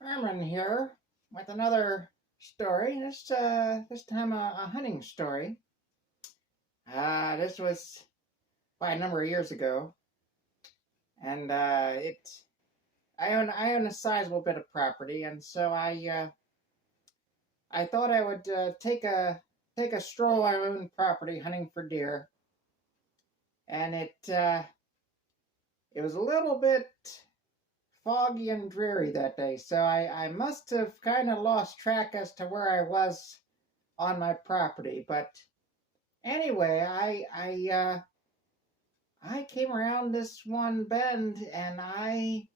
Herman here with another story. This time a hunting story. This was by a number of years ago, and I own a sizable bit of property, and so I thought I would take a stroll on my own property hunting for deer, and it was a little bit foggy and dreary that day, so I must have kind of lost track as to where I was on my property. But anyway, I came around this one bend and I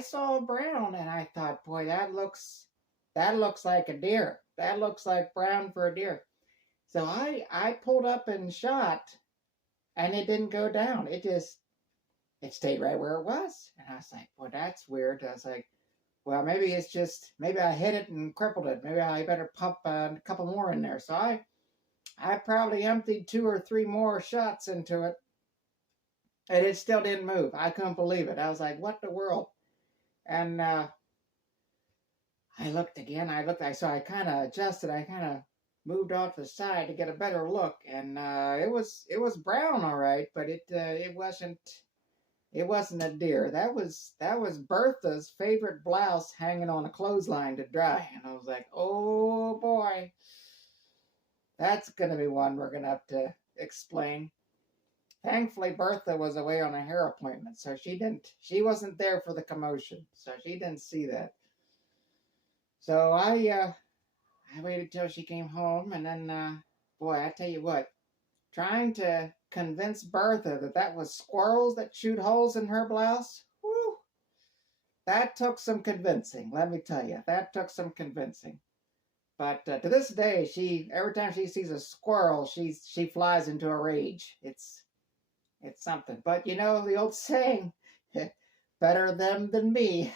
saw a brown and I thought, boy, that looks like a deer. That looks like brown for a deer. So I pulled up and shot, and it didn't go down. It stayed right where it was. And I was like, well, that's weird. I was like, well, maybe I hit it and crippled it. Maybe I better pump a couple more in there. So I probably emptied two or three more shots into it, and it still didn't move. I couldn't believe it. I was like, what the world? And I looked again. So I kind of adjusted. I kind of moved off to the side to get a better look, and it was brown, all right, but it wasn't a deer. That was Bertha's favorite blouse hanging on a clothesline to dry. And I was like, oh boy, that's gonna be one we're gonna have to explain. Thankfully, Bertha was away on a hair appointment, so she wasn't there for the commotion, so she didn't see that. So I waited till she came home, and then boy, I tell you what, trying to convince Bertha that was squirrels that shoot holes in her blouse. Whew, that took some convincing. Let me tell you, that took some convincing. But to this day, every time she sees a squirrel, she flies into a rage. It's something. But you know the old saying, better them than me.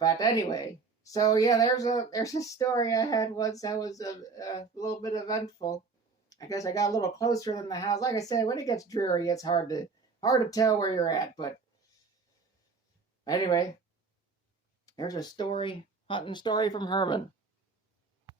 But anyway, so yeah, there's a story I had once that was a little bit eventful. I guess I got a little closer than the house. Like I said, when it gets dreary, it's hard to tell where you're at. But anyway, there's a hunting story from Herman.